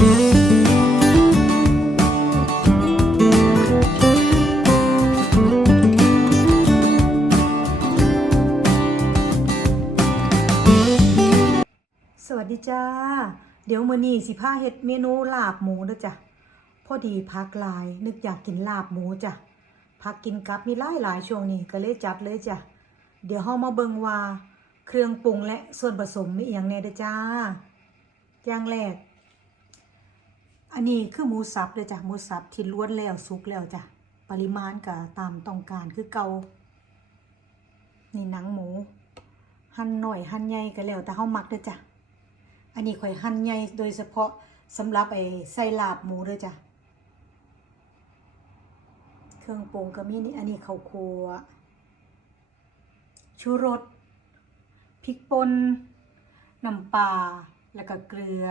สวัสดีจ้า เดี๋ยวมื้อนี้สิพาเฮ็ดเมนูลาบหมูเด้อจ้ะ พอดีพักลายนึกอยากกินลาบหมูจ้ะ พักกินกับมีหลายหลายช่วงนี้ก็เลยจัดเลยจ้ะ เดี๋ยวเฮามาเบิ่งว่า เครื่องปรุงและส่วนผสมมีอหย่างแหน่เด้อจ้า อย่างแรก อันนี้คือหมูสับเด้จ้ะหมูสับที่ล้วนแล้วสุกแล้วจ้ะปริมาณก็ตามต้องการคือเก่านี่หนังหมู หั่นหน่อยหั่นใหญ่ก็แล้วแต่เฮามักเด้อจ้ะอันนี้ข่อยหั่นใหญ่โดยเฉพาะสำหรับไอ้ใส่ลาบหมูเด้อจ้ะเครื่องปรุงก็มีนี่อันนี้ข้าวคั่วชูรสพริกป่นน้ำปลาแล้วก็เกลือ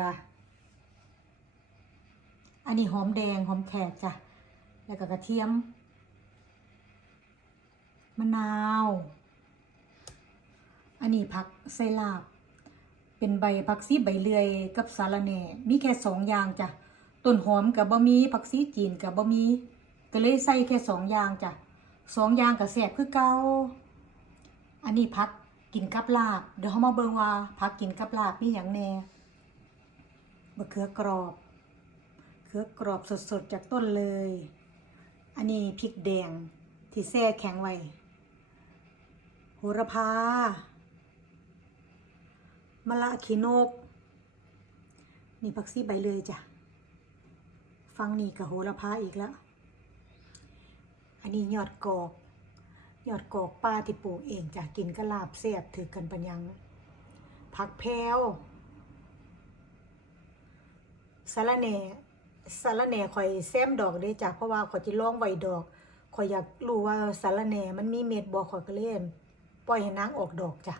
อันนี้หอมแดงหอมแขกจ้ะ แล้วก็กระเทียม มะนาว อันนี้ผักใส่ลาบ เป็นใบผักซีใบเลื่อยกับสาระแหน่ มีแค่สองอย่างจ้ะ ต้นหอมกับบะมีผักซีจีนกับบะมีก็เลยใส่แค่สองอย่างจ้ะสองอย่างกับแสบคือเก่าอันนี้พักกินกับลาบ เดี๋ยวเขามาเบิ่งว่าพักกินกับลาบมีอย่างแหน่มะเขือกรอบ เขือกรอบสดๆจากต้นเลย อันนี้พริกแดงที่แช่แข็งไว้โหระพามะละขีนก นี่ผักซีใบเลยจ้ะ ฟังนี่กับโหระพาอีกแล้ว อันนี้ยอดกอกยอดกอกป้าที่ปลูกเองจ้ะ กินกะลาบเสียบถือกันปัญญัง ผักแพรวสาระแหน่ สารแหน่ข่อยแซมดอกเด้จ้ะเพราะว่าข่อยจิลองไว้ดอกข่อยอยากรู้ว่าสารแหน่มันมีเม็ดบ่ข่อยก็เล่นปล่อยให้นางออกดอกจ้ะ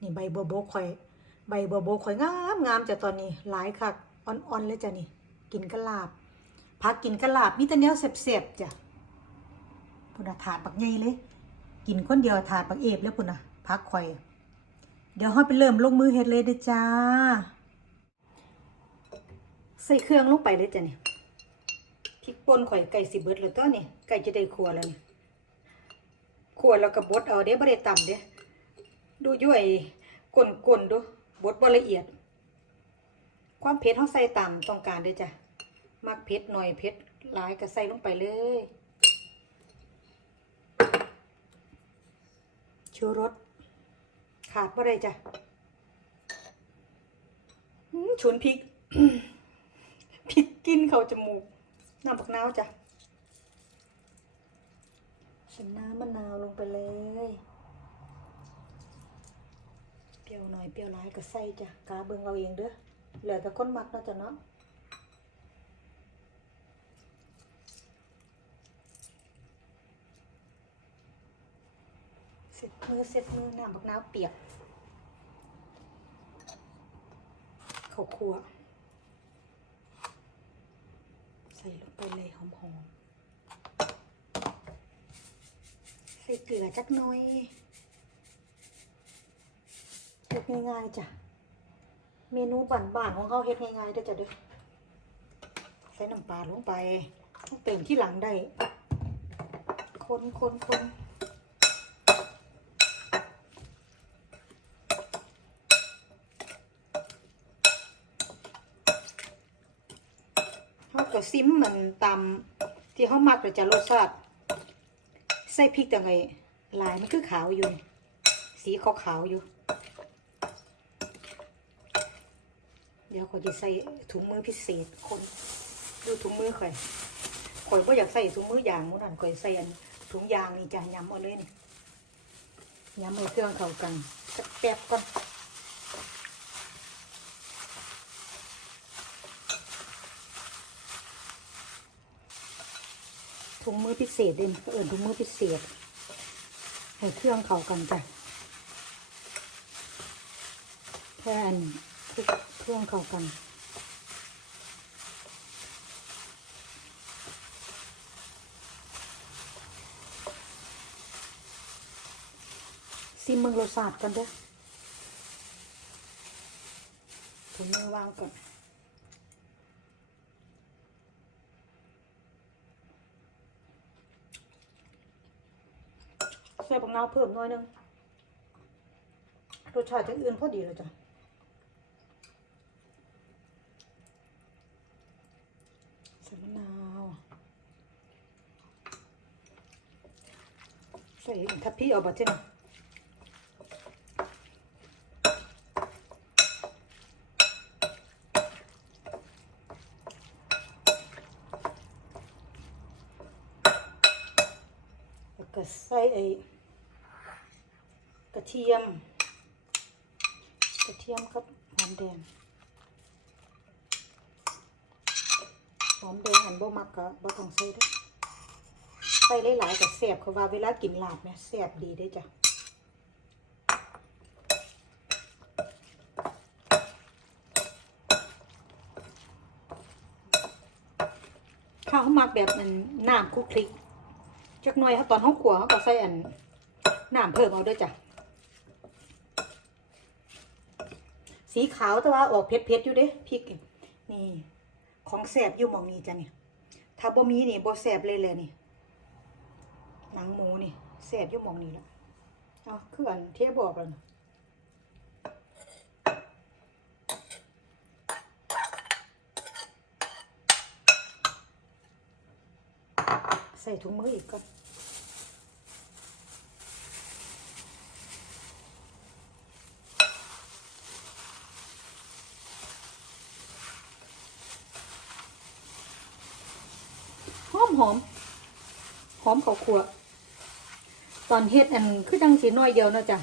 นี่ใบบัวบกข่อย ใบบัวบกข่อยงามงามจ้ะตอนนี้หลายคักอ่อนๆเลยจ้ะนี่ กินกระลาบพักกินกระลาบมีแต่แนวเสบๆจ้ะพุ่นนะถาดบักใหญ่เลย กินคนเดียวถาดบักเอฟแล้วพุ่นนะพักข่อย เดี๋ยวเฮาไปเริ่มลงมือเฮ็ดเลยเด้จ้า ใส่เครื่องลงไปเลยจ้ะนี่พริกป่นข่อยไก่สิเบิดแล้วตัวนี่ไก่จะได้ครัวแล้วนี่ครัวแล้วก็บดเอาเด้บ่ได้ตำเด้ดูย่อยกลนๆดูบดบ่ละเอียด ความเผ็ดเฮาใส่ตามต้องการเด้จ้ะมักเผ็ดหน่อยเผ็ดหลายก็ใส่ลงไปเลยชูรสขาดบ่ได้จ้ะฉุนพริก พริกกินเข้าจมูกน้ำบักนาวจ้ะใส่น้ำมะนาวลงไปเลย เปรี้ยวหน่อยเปรี้ยวหลายก็ใส่จ้ะกาเบิ่งเอาเองเด้อเหลือแต่คนมักเนาะจ้ะเนาะเสร็จมือเสร็จมือน้ำบักน้ำเปียกข้าวคั่ว ใส่ลงไปเลยหอมๆ ใส่เกลือจักหน่อยเฮ็ดง่ายๆจ้ะ เมนูบ้านๆของเขาเฮ็ดง่ายๆเด้จ้ะเด้อใส่น้ำปลาลงไปเติมที่หลังได้ คนคนคน ก็ซิมมันตามที่เขามักเลยจ้ะรสชาติใส่พริกจังไงลายมันคือขาวอยู่นี่สีขาวๆอยู่ เดี๋ยวขอจะใส่ถุงมือพิเศษคนดูถุงมือข่อยข่อยก็อยากใส่ถุงมือยางมู่นั่นข่อยใส่ถุงยางนี่จะย้ำเอาเลยนี่ย้ำเอาเครื่องเข้ากันสักแป๊บก่อน ถุงมือพิเศษเด่นเอิญถุงมือพิเศษให้เครื่องเข้ากันจ้ะแค่อนเครื่องเข้ากันซิมเมืองรสาติกันเด้อถุงมือวางก่อน ใส่บักนาวเพิ่มหน่อยนึงรสชาติจังอื่นพอดีเลยจ้ะใส่มะนาวใส่ทับพี่เอาบัดเจ้นก็ใส่ไอ้ กระเทียม กระเทียมกับหอมแดงหอมแดงอันบ่มักก็บ่ต้องใส่ด้อใส่หลายๆก็แซ่บเขาว่าเวลากินลาบเนี่ยแซ่บดีเด้จ้ะข้าวเขามักแบบมันน้ำคุกคลิกจักหน่อยเขาตอนเขาขัวเขาก็ใส่อันน้ำเพิ่มเอาด้วยจ้ะ สีขาวแต่ว่าออกเผ็ดๆอยู่เด้พริกนี่ ของแสบอยู่มองนี้จ้ะนี่ยถ้าบ่มีนี่บ่แสบเลยเลยนี่หนังหมูนี่แสบอยู่มองนี้ละเอาคืออันเทบอกแล้วนะใส่ถุงมืออีกก่อน หอม หอมข้าวคั่วตอนเฮ็ดอันคือจังสีน้อยเดียวเนาะจ้ะ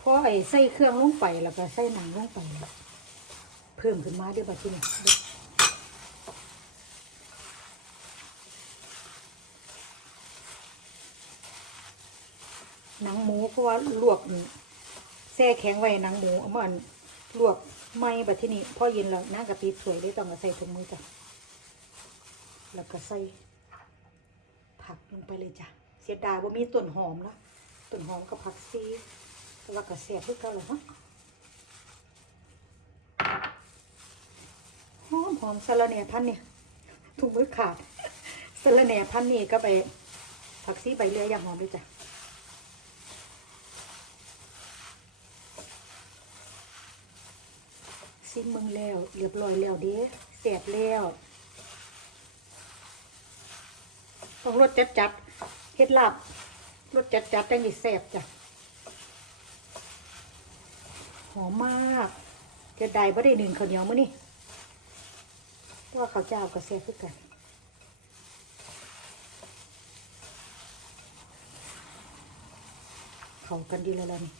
พอไอ้ใส่เครื่องลงไปแล้วก็ใส่หนังลงไปเพิ่มขึ้นมาเด้วยบัดทีนี้หนังหมูเพราะว่าลวกแช่แข็งไว้หนังหมูเอามาอันลวกไม่แบบที่นี่พอเย็นแล้วน้ากะปิสวยได้ต้องใส่ถุงมือจ้ะ แล้วก็ใส่ผักลงไปเลยจ้ะ เสียดายว่ามีต้นหอมนะต้นหอมกับผักซีแต่ว่าก็แซ่บเพื่อกันเลยฮะหอมหอมสะระแหน่พันเนี่ยถุงมือขาดสะระแหน่พันนี่ก็ไปผักซีใบเลื่อยอย่างหอมด้วยจ้ะซิมมึงแล้วเรียบร้อยแล้วเด้แสบแล้ว ต้องรสจัดจัดๆเฮ็ดลาบรสจัดจัดๆจังสิแสบจ้ะหอมมากจะได้บ่ได้หนึ่งข้าวเหนียวมื้อนี่เพราะว่าข้าวเจ้าก็แซ่บคือกันเข้ากันดีแล้วล่ะนี่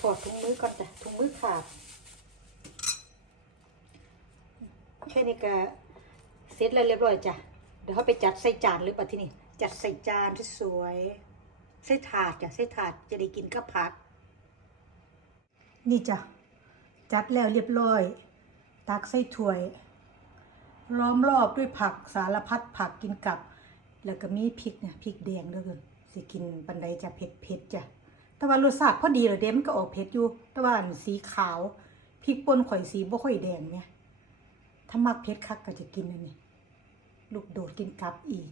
ถอดถุงมือก่อนจ้ะถุงมือขาด แค่นี้ก็เสร็จแล้วเรียบร้อยจ้ะ เดี๋ยวเขาไปจัดใส่จานหรือเปล่าที่นี่ จัดใส่จานที่สวยใส่ถาดจ้ะใส่ถาดจะได้กินกับผัก นี่จ้ะ จัดแล้วเรียบร้อย ตักใส่ถ้วย ล้อมรอบด้วยผักสารพัดผักกินกับ แล้วก็มีพริกเนี่ยพริกแดงด้วยกันสิกินปันไดจะเผ็ดเผ็ดจ้ะ แต่ว่ารสชาติพอดีเลยเด้มันก็ออกเผ็ดอยู่ แต่ว่าอันสีขาว พริกป่นข่อยสีบ่ค่อยแดงเนี่ย ถ้ามักเผ็ดคักก็จะกินอันนี้ลูกโดดกินกลับอีก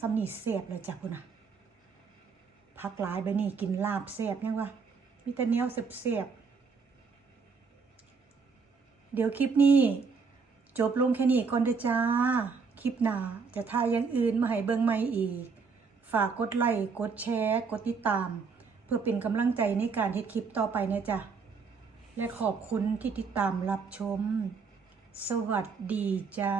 ซ้ำนี่แซ่บเลยจ้ะพุ่นน่ะพักหลายไปนี่กินลาบแซ่บยังวะมีแต่เนี้ยวแซ่บเดี๋ยวคลิปนี้จบลงแค่นี้ก่อนเด้อจ้า คลิปหน้าจะถ่ายอย่างอื่นมาให้เบิ่งใหม่อีก ฝากกดไลค์กดแชร์ กดติดตาม เพื่อเป็นกำลังใจในการเฮ็ดคลิปต่อไปนะจ๊ะ และขอบคุณที่ติดตามรับชม สวัสดีจ้า